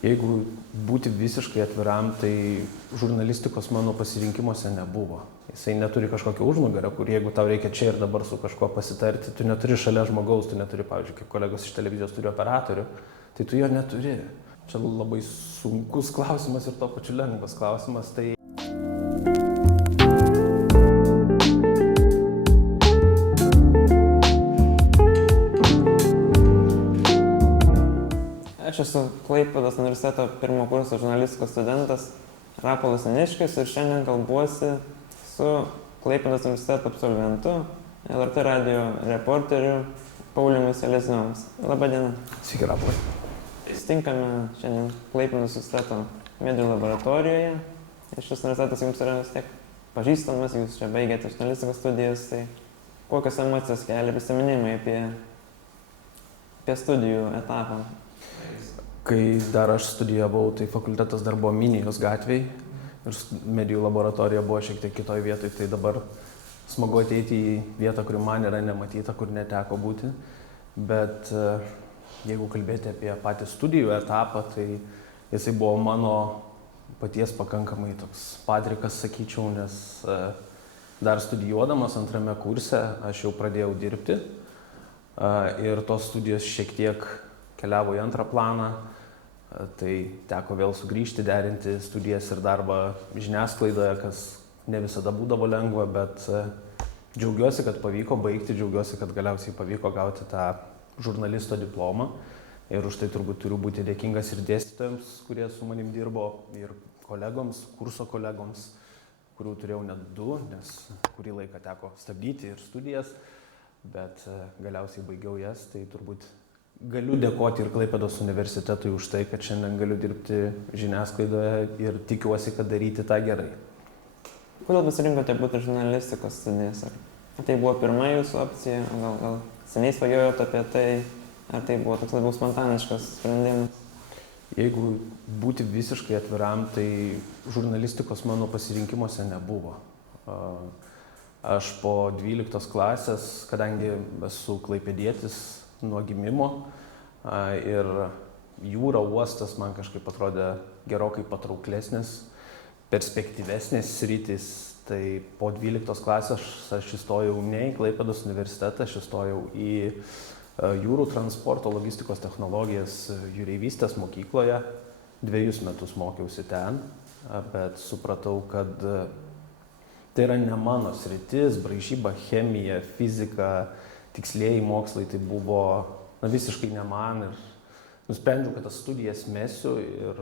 Jeigu būti visiškai atviram, tai žurnalistikos mano pasirinkimuose nebuvo. Jisai neturi kažkokio užnugario, kur jeigu tau reikia čia ir dabar su kažkuo pasitarti, tu neturi šalia žmogaus, tu neturi, pavyzdžiui, kaip kolegos iš televizijos turi operatorių, tai tu jo neturi. Čia labai sunkus klausimas ir tuo pačiu lengvas klausimas. Tai Aš esu Klaipėdos universiteto pirmo kurso žurnalistikos studentas Rapolas Aniškis ir šiandien kalbuosi su Klaipėdos universiteto absolventu, LRT radijo reporteriu Pauliumi Selezniovas. Labą dieną. Sveiki, Rapolai. Susitinkame šiandien Klaipėdos universiteto medijų laboratorijoje. Šis universitetas jums yra vis tiek pažįstamas, jūs čia baigėte žurnalistikos studijas, tai kokios emocijos kelia prisiminimai apie studijų etapą? Kai dar aš studijavau, tai fakultetas dar buvo Minijos gatvėj ir medijų laboratorija buvo šiek tiek kitoj vietoj, tai dabar smagu ateiti į vietą, kuri man yra nematyta, kur neteko būti. Bet jeigu kalbėti apie patį studijų etapą, tai jisai buvo mano paties pakankamai toks padrikas, sakyčiau, nes dar studijuodamas antrame kurse aš jau pradėjau dirbti ir tos studijos šiek tiek keliavo į antrą planą, tai teko vėl sugrįžti, derinti studijas ir darbą žiniasklaidoje, kas ne visada būdavo lengva, bet džiaugiuosi, kad pavyko baigti, džiaugiuosi, kad galiausiai pavyko gauti tą žurnalisto diplomą ir už tai turbūt turiu būti dėkingas ir dėstytojams, kurie su manim dirbo, ir kolegoms, kurso kolegoms, kurių turėjau net 2, nes kurį laiką teko stabdyti ir studijas, bet galiausiai baigiau jas, tai turbūt galiu dėkoti ir Klaipėdos universitetui už tai, kad šiandien galiu dirbti žiniasklaidoje ir tikiuosi, kad daryti tą gerai. Kodėl pasirinkote būti žurnalistikos studijas? Ar tai buvo pirma jūsų opcija, gal seniai svajojote apie tai, ar tai buvo toks labiau spontaniškas sprendimas? Jeigu būti visiškai atviram, tai žurnalistikos mano pasirinkimuose nebuvo. Aš po 12 klasės, kadangi esu klaipėdietis nuo gimimo ir jūra, uostas man kažkaip atrodė gerokai patrauklesnis, perspektyvesnės sritys, tai po 12 klasės aš įstojau ne į Klaipėdos universitetą, aš įstojau į jūrų transporto logistikos technologijas jūreivystės mokykloje, 2 metus mokiausi ten, bet supratau, kad tai yra ne mano sritis, braižyba, chemija, fizika, tikslieji mokslai, tai buvo visiškai ne man ir nusprendžiau, kad tas studijas mesiu ir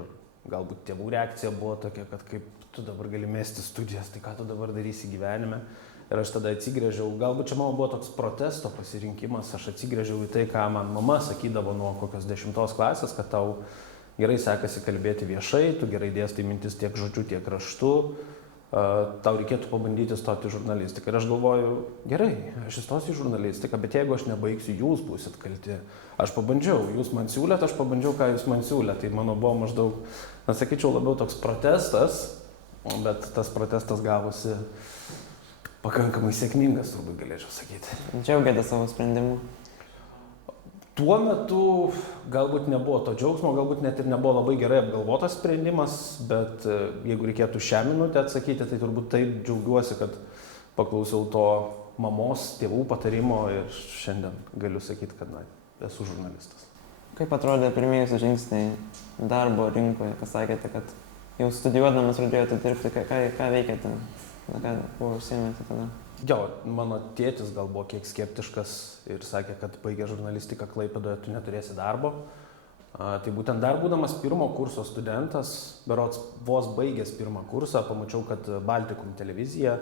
galbūt tėvų reakcija buvo tokia, kad kaip tu dabar gali mesti studijas, tai ką tu dabar darysi gyvenime. Ir aš tada atsigręžiau, galbūt čia mano buvo toks protesto pasirinkimas, aš atsigręžiau į tai, ką man mama sakydavo nuo kokios 10 klasės, kad tau gerai sekasi kalbėti viešai, tu gerai dėstai mintis tiek žodžiu, tiek raštu, tau reikėtų pabandyti stoti į žurnalistiką. Ir aš galvoju, gerai, aš įstosiu į žurnalistiką, bet jeigu aš nebaigsiu, jūs būsit kalti. Aš pabandžiau, jūs man siūlėt, aš pabandžiau, ką jūs man siūlėt. Tai mano buvo maždaug, sakyčiau, labiau toks protestas, bet tas protestas gavosi pakankamai sėkmingas, turbūt galėčiau sakyti. Džiaugiatės savo sprendimu? Tuo metu galbūt nebuvo to džiaugsmo, galbūt net ir nebuvo labai gerai apgalvotas sprendimas, bet jeigu reikėtų šią minutę atsakyti, tai turbūt taip džiaugiuosi, kad paklausiau to mamos, tėvų patarimo ir šiandien galiu sakyti, kad esu žurnalistas. Kaip atrodė pirmieji jūsų žingsniai darbo rinkoje, kas sakėte, kad jau studijuodamas pradėjote dirbti, ką veikėte, ką užsiėmėte tada? Jo, mano tėtis gal buvo kiek skeptiškas ir sakė, kad baigę žurnalistiką Klaipėdoje tu neturėsi darbo. Tai būtent dar būdamas pirmo kurso studentas, berods vos baigęs pirmą kursą, pamačiau, kad Baltikum televizija,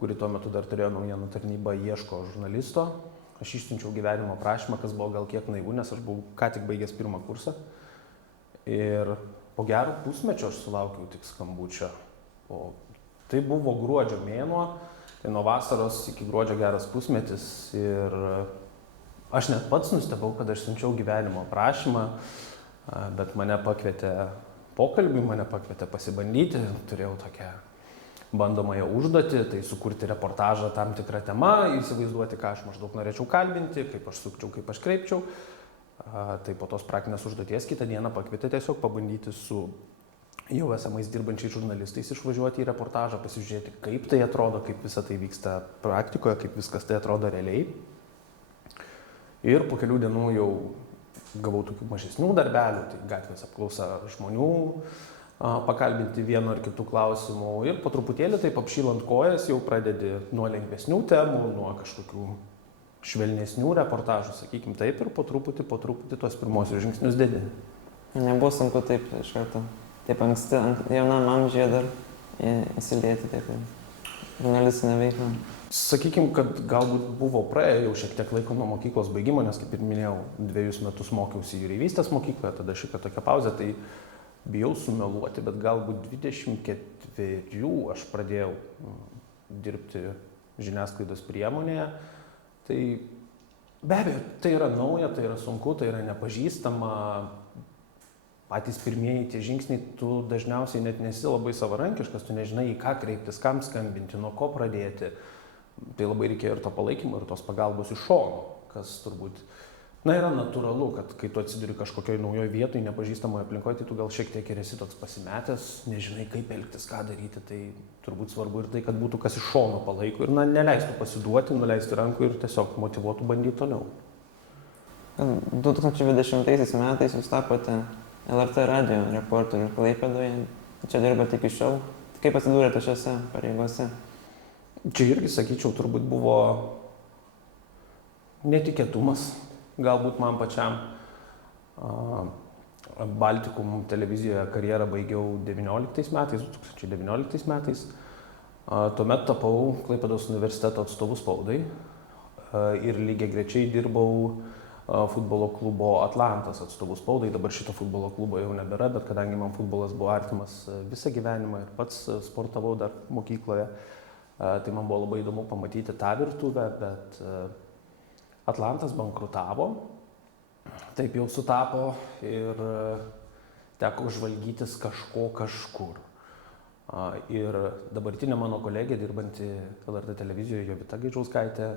kuri tuo metu dar turėjo naujienų tarnybą, ieško žurnalisto. Aš išsiunčiau gyvenimo prašymą, kas buvo gal kiek naivu, nes aš buvau ką tik baigęs pirmą kursą. Ir po gero pusmečio aš sulaukiau tik skambučio. Tai buvo gruodžio mėnuo. Tai nuo vasaros iki gruodžio geras pusmetis ir aš net pats nustebau, kad aš siunčiau gyvenimo prašymą, bet mane pakvietė pokalbį, mane pakvietė pasibandyti, turėjau tokią bandomąją užduotį, tai sukurti reportažą tam tikrą temą, įsivaizduoti, ką aš maždaug norėčiau kalbinti, kaip aš sukčiau, kaip aš kreipčiau. Tai po tos praktinės užduoties kitą dieną pakvietė tiesiog pabandyti su jau esamais dirbančiais žurnalistais išvažiuoti į reportažą, pasižiūrėti, kaip tai atrodo, kaip visa tai vyksta praktikoje, kaip viskas tai atrodo realiai. Ir po kelių dienų jau gavau tokių mažesnių darbelių, tai gatvės apklausa žmonių, pakalbinti vienu ar kitų klausimų ir po truputėlį taip apšylant kojas jau pradedi nuo lengvesnių temų, nuo kažkokių švelnesnių reportažų, sakykim taip, ir po truputį tuos pirmosius žingsnius dedi. Nebuvo sunku taip iš karto, taip anksti, jaunam amžiuje dar įsilieti taip žurnalistinę veiklą. Sakykim, kad galbūt buvo praėję jau šiek tiek laiko nuo mokyklos baigimo, nes kaip ir minėjau, 2 metus mokiausi jūreivystės mokykloje, tada šitą tokią pauzę, tai bijau sumeluoti, bet galbūt 24 aš pradėjau dirbti žiniasklaidos priemonėje. Tai be abejo, tai yra nauja, tai yra sunku, tai yra nepažįstama. Patys pirmieji tie žingsniai, tu dažniausiai net nesi labai savarankiškas, tu nežinai, į ką kreiptis, kam skambinti, nuo ko pradėti. Tai labai reikėjo ir to palaikymo, ir tos pagalbos iš šono, kas turbūt, yra natūralu, kad kai tu atsiduri kažkokioj naujoj vietoj, nepažįstamoje aplinkoje, tai tu gal šiek tiek ir esi toks pasimetęs, nežinai, kaip elgtis, ką daryti, tai turbūt svarbu ir tai, kad būtų kas iš šono palaiko ir neleistų pasiduoti, nuleisti rankų ir tiesiog motyvuotų bandyti toliau. 2020 metais jūs tapote LRT radijo reporteriu Klaipėdoje, čia dirbate iki šiol. Kaip atsidūrėte šiose pareigose? Čia irgi, sakyčiau, turbūt buvo netikėtumas, galbūt man pačiam. Baltikum televizijoje karjerą baigiau 2019 metais. Tuomet tapau Klaipėdos universiteto atstovu spaudai ir lygiagrečiai dirbau futbolo klubo Atlantas atstovu spaudai. Dabar šito futbolo klubo jau nebėra, bet kadangi man futbolas buvo artimas visą gyvenimą ir pats sportavau dar mokykloje, tai man buvo labai įdomu pamatyti tą virtuvę, bet Atlantas bankrutavo, taip jau sutapo ir teko žvalgytis kažko kažkur. Ir dabartinė mano kolegė, dirbanti LRT televizijoje, Jovita Gaidžauskaitė,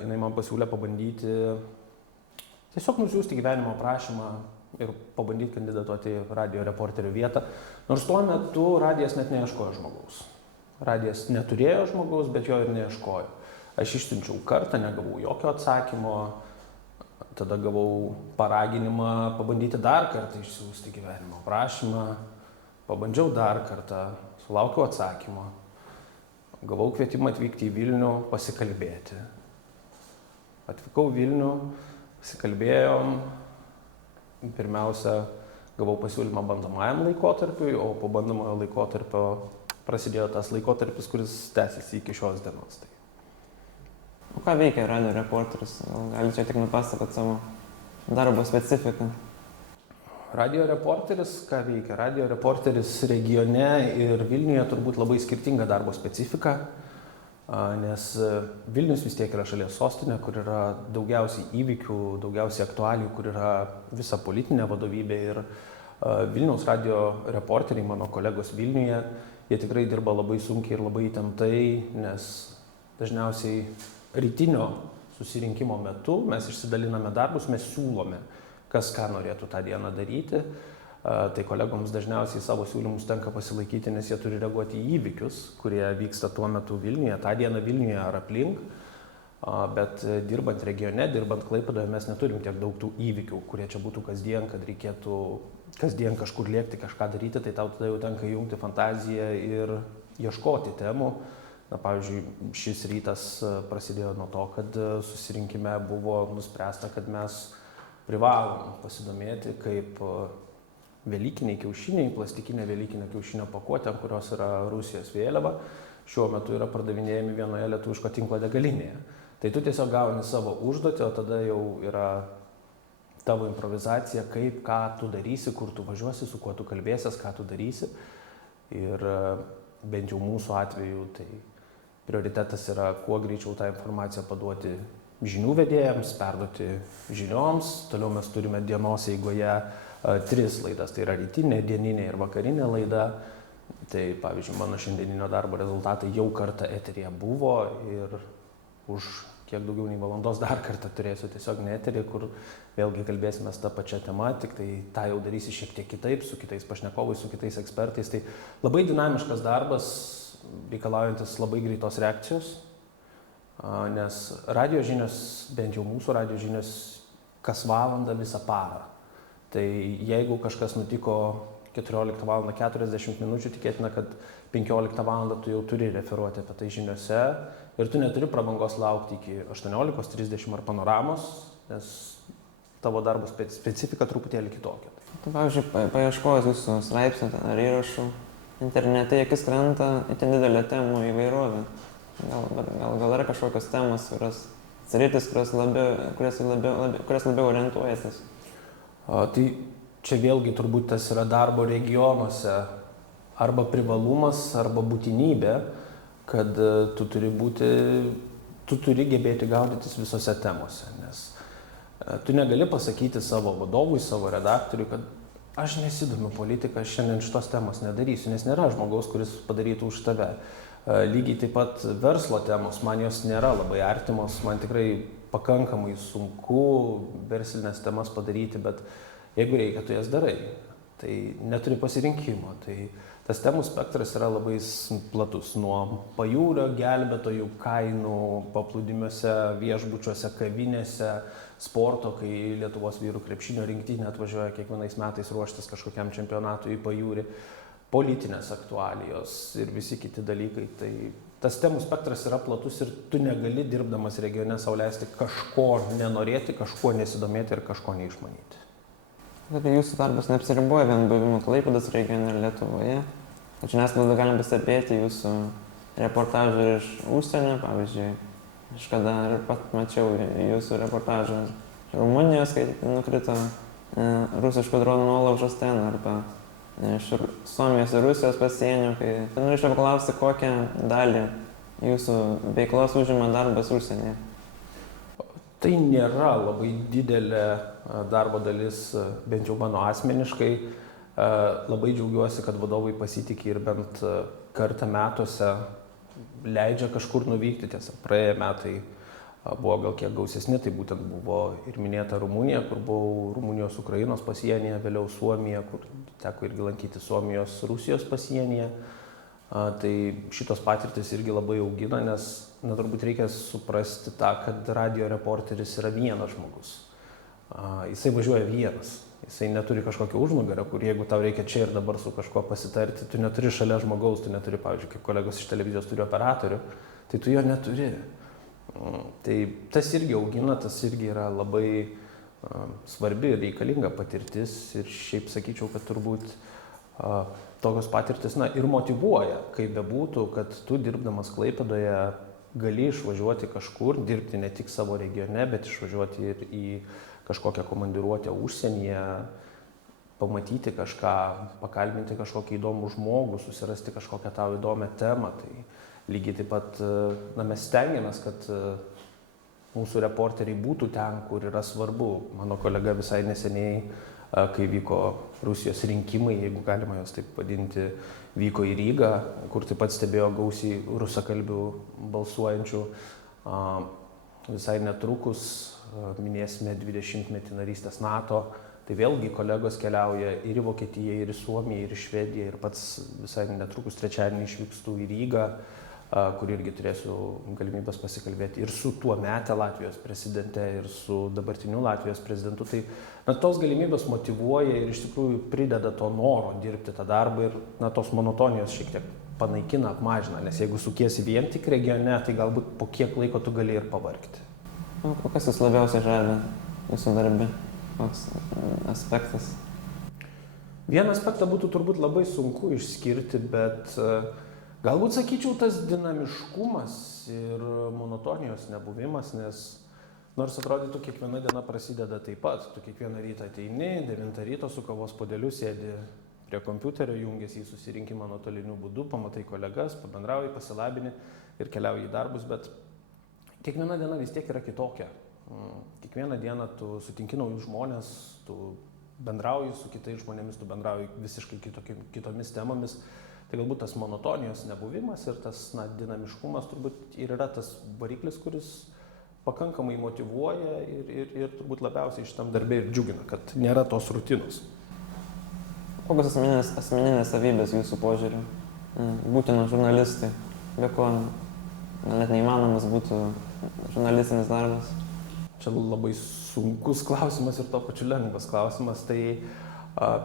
jinai man pasiūlė pabandyti tiesiog nusiųsti gyvenimo aprašymą ir pabandyti kandidatuoti į radijo reporterio vietą. Nors tuo metu radijas net neieškojo žmogaus. Radijas neturėjo žmogaus, bet jo ir neieškojo. Aš išsiunčiau kartą, negavau jokio atsakymo, tada gavau paraginimą pabandyti dar kartą išsiųsti gyvenimo aprašymą, pabandžiau dar kartą, sulaukiau atsakymo, gavau kvietimą atvykti į Vilnių pasikalbėti. Atvykau į Vilnių, pasikalbėjom, pirmiausia, gavau pasiūlymą bandomajam laikotarpiui, o po bandomojo laikotarpio prasidėjo tas laikotarpis, kuris tęsiasi iki šios dienos. O ką veikia radijo reporteris? Gal čia tik nupasakot savo darbo specifiką? Radijo reporteris, ką veikia? Radijo reporteris regione ir Vilniuje turbūt labai skirtinga darbo specifika, nes Vilnius vis tiek yra šalies sostinė, kur yra daugiausiai įvykių, daugiausiai aktualijų, kur yra visa politinė vadovybė ir Vilniaus radijo reporteriai, mano kolegos Vilniuje, jie tikrai dirba labai sunkiai ir labai įtemptai, nes dažniausiai rytinio susirinkimo metu mes išsidaliname darbus, mes siūlome, kas ką norėtų tą dieną daryti. Tai kolegoms dažniausiai savo siūlymus tenka pasilaikyti, nes jie turi reaguoti į įvykius, kurie vyksta tuo metu Vilniuje, tą dieną Vilniuje ar aplink. Bet dirbant regione, dirbant Klaipėdoje, mes neturim tiek daug tų įvykių, kurie čia būtų kasdien, kad reikėtų kasdien kažkur lėkti, kažką daryti, tai tau tada jau tenka jungti fantaziją ir ieškoti temų. Na, pavyzdžiui, šis rytas prasidėjo nuo to, kad susirinkime buvo nuspręsta, kad mes privalom pasidomėti, kaip velykiniai kiaušiniai, plastikinė velykinė kiaušinio pakuotė, kurios yra Rusijos vėliava, šiuo metu yra pardavinėjami vienoje lietuviško tinklo degalinėje. Tai tu tiesiog gauni savo užduotį, o tada jau yra tavo improvizacija, kaip, ką tu darysi, kur tu važiuosi, su kuo tu kalbėsies, ką tu darysi. Ir bent jau mūsų atveju, tai prioritetas yra kuo greičiau tą informaciją paduoti žinių vedėjams, perduoti žinioms. Toliau mes turime dienos eigoje 3 laidas, tai yra rytinė, dieninė ir vakarinė laida. Tai pavyzdžiui, mano šiandieninio darbo rezultatai jau kartą eteryje buvo ir už kiek daugiau nei valandos dar kartą turėsiu tiesiog eterį, kur vėlgi kalbėsime tą pačią temą, tik tai tą jau darysi šiek tiek kitaip, su kitais pašnekovais, su kitais ekspertais. Tai labai dinamiškas darbas, reikalaujantis labai greitos reakcijos, nes radio žinios, bent jau mūsų radio žinios, kas valandą visą parą. Tai jeigu kažkas nutiko 14 val. 40 minučių, tikėtina, kad 15 val. Tu jau turi referuoti apie tai žiniose ir tu neturi prabangos laukti iki 18:30 ar panoramos, nes tavo darbo specifika truputėlį kitokia. Tai pavyzdžiui, paieškojus jūsų straipsnių ar įrašų internete, akis krenta itin didelė temų įvairovė. Gal yra kažkokios temos, sritis, kurias labiau orientuojatės? Tai čia vėlgi turbūt tas yra darbo regionuose arba privalumas, arba būtinybė, kad tu turi gebėti gaudytis visose temose, nes tu negali pasakyti savo vadovui, savo redaktoriui, kad aš nesidomiu politiką, aš šiandien šitos temos nedarysiu, nes nėra žmogaus, kuris padarytų už tave. Lygiai taip pat verslo temos, man jos nėra labai artimos, man tikrai pakankamai sunku verslinės temas padaryti, bet jeigu reikia, tu jas darai. Tai neturi pasirinkimo. Tai tas temų spektras yra labai platus. Nuo pajūrio gelbėtojų kainų, paplūdimiuose, viešbučiuose, kavinėse, sporto, kai Lietuvos vyrų krepšinio rinktinė atvažiuoja kiekvienais metais ruoštis kažkokiam čempionatui į pajūrį, politinės aktualijos ir visi kiti dalykai. Tai tas temų spektras yra platus ir tu negali dirbdamas regione sau leisti kažko nenorėti, kažko nesidomėti ir kažko neišmanyti. Apie jūsų darbas neapsiriboja vien buvimu Klaipėdos regione ir Lietuvoje. Žiniasklaidoje galim pastebėti jūsų reportažų ir iš užsienio, pavyzdžiui, kažkada ir pat mačiau jūsų reportažą Rumunijos, kai nukrito rusiškų dronų nuolaužos ten, arba iš Suomijos ir Rusijos pasienio. Norėčiau paklausti, kokią dalį jūsų veiklos užima darbas užsienyje? Tai nėra labai didelė darbo dalis, bent jau mano asmeniškai. Labai džiaugiuosi, kad vadovai pasitikė ir bent kartą metuose leidžia kažkur nuvykti. Tiesa, praėję metai buvo gal kiek gausesni, tai būtent buvo ir minėta Rumunija, kur buvau Rumunijos Ukrainos pasienyje, vėliau Suomija, kur teko irgi lankyti Suomijos Rusijos pasienyje. Tai šitos patirtis irgi labai augina, nes turbūt reikia suprasti tą, kad radio reporteris yra vienas žmogus. Jisai važiuoja vienas, jisai neturi kažkokio užnugario, kur jeigu tau reikia čia ir dabar su kažkuo pasitarti, tu neturi šalia žmogaus, tu neturi, pavyzdžiui, kaip kolegos iš televizijos turi operatorių, tai tu jo neturi. Tai tas irgi augina, tas irgi yra labai svarbi ir reikalinga patirtis ir šiaip sakyčiau, kad turbūt tokios patirtis ir motyvuoja, kaip bebūtų, kad tu dirbdamas Klaipėdoje gali išvažiuoti kažkur, dirbti ne tik savo regione, bet išvažiuoti ir į kažkokią komandiruotę užsienyje, pamatyti kažką, pakalbinti kažkokį įdomų žmogų, susirasti kažkokią tau įdomią temą. Tai lygiai taip pat mes stengiamės, kad mūsų reporteriai būtų ten, kur yra svarbu. Mano kolega visai neseniai, kai vyko Rusijos rinkimai, jeigu galima jos taip vadinti, vyko į Rygą, kur taip pat stebėjo gausiai rusakalbių balsuojančių. Visai netrukus minėsime 20-metį narystės NATO. Tai vėlgi kolegos keliauja ir į Vokietiją, ir į Suomiją, ir į Švediją. Ir pats visai netrukus trečiadienį išvykstu į Rygą, kur irgi turėsiu galimybės pasikalbėti ir su tuomete Latvijos prezidente, ir su dabartiniu Latvijos prezidentu. Tai tos galimybės motyvuoja ir iš tikrųjų prideda to noro dirbti tą darbą ir tos monotonijos šiek tiek panaikina, apmažina. Nes jeigu sukiesi vien tik regione, tai galbūt po kiek laiko tu gali ir pavargti. O kas jūs labiausiai žavi jūsų darbe? Koks aspektas? Vieną aspektą būtų turbūt labai sunku išskirti, bet galbūt sakyčiau tas dinamiškumas ir monotonijos nebuvimas, nes nors atrodytų kiekviena diena prasideda taip pat, tu kiekvieną rytą ateini, 9 ryto su kavos puodeliu sėdi prie kompiuterio, jungiasi į susirinkimą nuotoliniu būdu, pamatai kolegas, pabendrauji, pasilabini ir keliauji į darbus, bet kiekviena diena vis tiek yra kitokia. Kiekvieną dieną tu sutinki naujus žmonės, tu bendrauji su kitais žmonėmis, tu bendrauji visiškai kitomis temomis. Tai galbūt tas monotonijos nebuvimas ir tas dinamiškumas turbūt ir yra tas variklis, kuris pakankamai motyvuoja ir turbūt labiausiai šitam darbė ir džiugina, kad nėra tos rutinos. Kokios asmeninės savybės jūsų požiūriu būtina žurnalistai, be ko net neįmanomas būtų žurnalistinis darbas? Čia labai sunkus klausimas ir tuo pačiu lengvas klausimas. Tai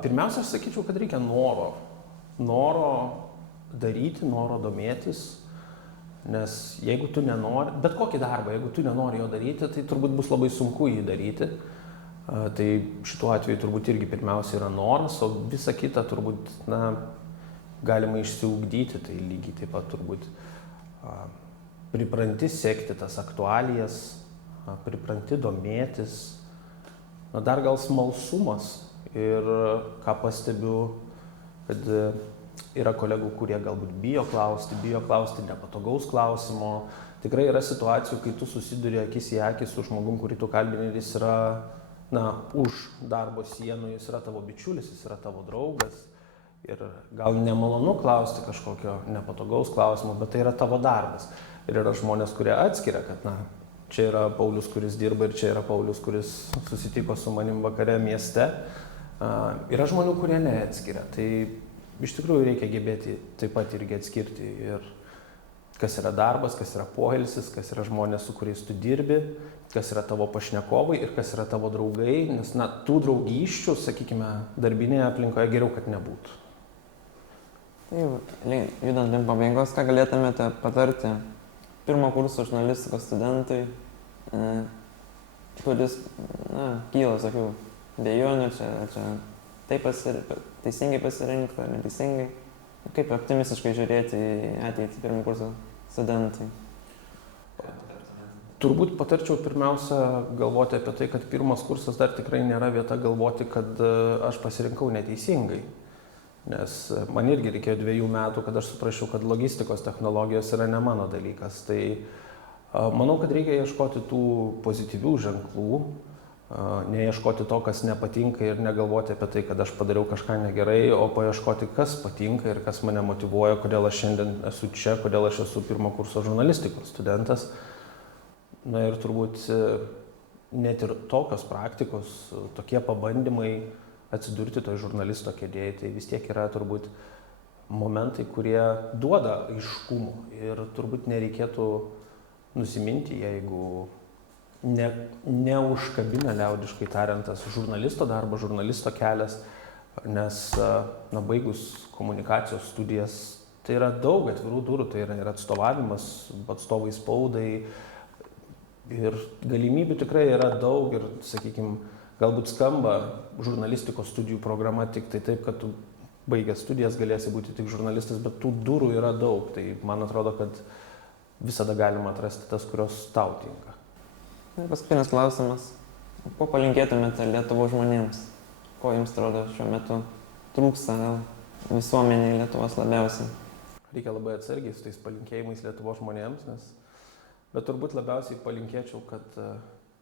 pirmiausia, aš sakyčiau, kad reikia noro. Noro daryti, noro domėtis. Nes jeigu tu nenori, bet kokį darbą, jeigu tu nenori jo daryti, tai turbūt bus labai sunku jį daryti. Tai šituo atveju turbūt irgi pirmiausia yra noras, o visa kita turbūt, galima išsiugdyti. Tai lygiai taip pat turbūt pripranti sekti tas aktualijas, pripranti domėtis. Dar gal smalsumas ir ką pastebiu, kad yra kolegų, kurie galbūt bijo klausti nepatogaus klausimo. Tikrai yra situacijų, kai tu susiduri akis į akį su žmogum, kurį tu kalbini ir jis yra, už darbo sienų, jis yra tavo bičiulis, jis yra tavo draugas. Ir gal nemalonu klausti kažkokio nepatogaus klausimo, bet tai yra tavo darbas. Ir yra žmonės, kurie atskiria, kad, čia yra Paulius, kuris dirba ir čia yra Paulius, kuris susitiko su manim vakare mieste. Yra žmonių, kurie neatskiria. Tai iš tikrųjų reikia gebėti taip pat irgi atskirti ir kas yra darbas, kas yra poilsis, kas yra žmonės, su kuriais tu dirbi, kas yra tavo pašnekovai ir kas yra tavo draugai, nes tų draugysčių, sakykime, darbinėje aplinkoje geriau, kad nebūtų. Tai judant link pabaigos, ką galėtumėte patarti pirmo kurso žurnalistikos studentui, kuris, kyla tokių dejonių, čia taip teisingai pasirinkti ar neteisingai. Kaip optimistiškai žiūrėti į ateitį pirmo kurso studentui? Turbūt patarčiau pirmiausia galvoti apie tai, kad pirmas kursas dar tikrai nėra vieta galvoti, kad aš pasirinkau neteisingai. Nes man irgi reikėjo 2 metų, kad aš suprasčiau, kad logistikos technologijos yra ne mano dalykas. Tai manau, kad reikia ieškoti tų pozityvių ženklų, neieškoti to, kas nepatinka ir negalvoti apie tai, kad aš padariau kažką negerai, o paieškoti, kas patinka ir kas mane motyvuoja, kodėl aš šiandien esu čia, kodėl aš esu pirmo kurso žurnalistikos studentas. Ir turbūt net ir tokios praktikos, tokie pabandymai atsidurti toj žurnalisto kėdėje, tai vis tiek yra turbūt momentai, kurie duoda aiškumo ir turbūt nereikėtų nusiminti, jeigu neužkabina liaudiškai tariant tas žurnalisto darbo, žurnalisto kelias, nes baigus komunikacijos studijas tai yra daug atvirų durų, tai yra ir atstovavimas, atstovai spaudai ir galimybių tikrai yra daug ir, sakykime, galbūt skamba žurnalistikos studijų programa tik tai taip, kad tu baigęs studijas galėsi būti tik žurnalistas, bet tų durų yra daug, tai man atrodo, kad visada galima atrasti tas, kurios tau tinka. Ir paskutinis klausimas. Ko palinkėtumėte Lietuvos žmonėms? Ko jums atrodo šiuo metu trūksta visuomeniai Lietuvos labiausiai? Reikia labai atsargiai su tais palinkėjimais Lietuvos žmonėms, bet turbūt labiausiai palinkėčiau, kad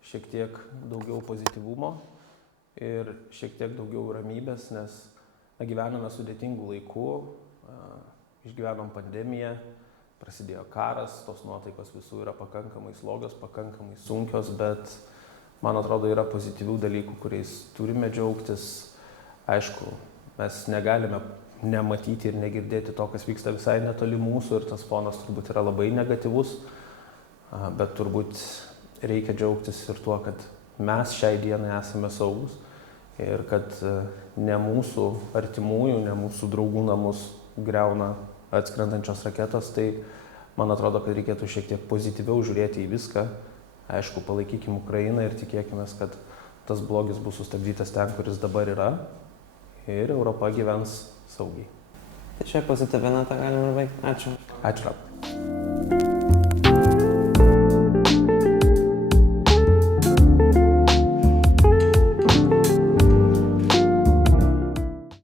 šiek tiek daugiau pozityvumo ir šiek tiek daugiau ramybės, nes gyvename sudėtingų laikų, išgyvenom pandemiją, prasidėjo karas, tos nuotaikos visų yra pakankamai slogios, pakankamai sunkios, bet man atrodo yra pozityvių dalykų, kuriais turime džiaugtis. Aišku, mes negalime nematyti ir negirdėti to, kas vyksta visai netoli mūsų ir tas fonas turbūt yra labai negatyvus, bet turbūt reikia džiaugtis ir tuo, kad mes šiai dienai esame saugus ir kad ne mūsų artimųjų, ne mūsų draugų namus griauna atskrendančios raketos, tai man atrodo, kad reikėtų šiek tiek pozityviau žiūrėti į viską. Aišku, palaikykim Ukrainą ir tikėkime, kad tas blogis bus sustabdytas ten, kuris dabar yra ir Europa gyvens saugiai. Tai čia pozityvia nata galime baigti. Ačiū. Ačiū.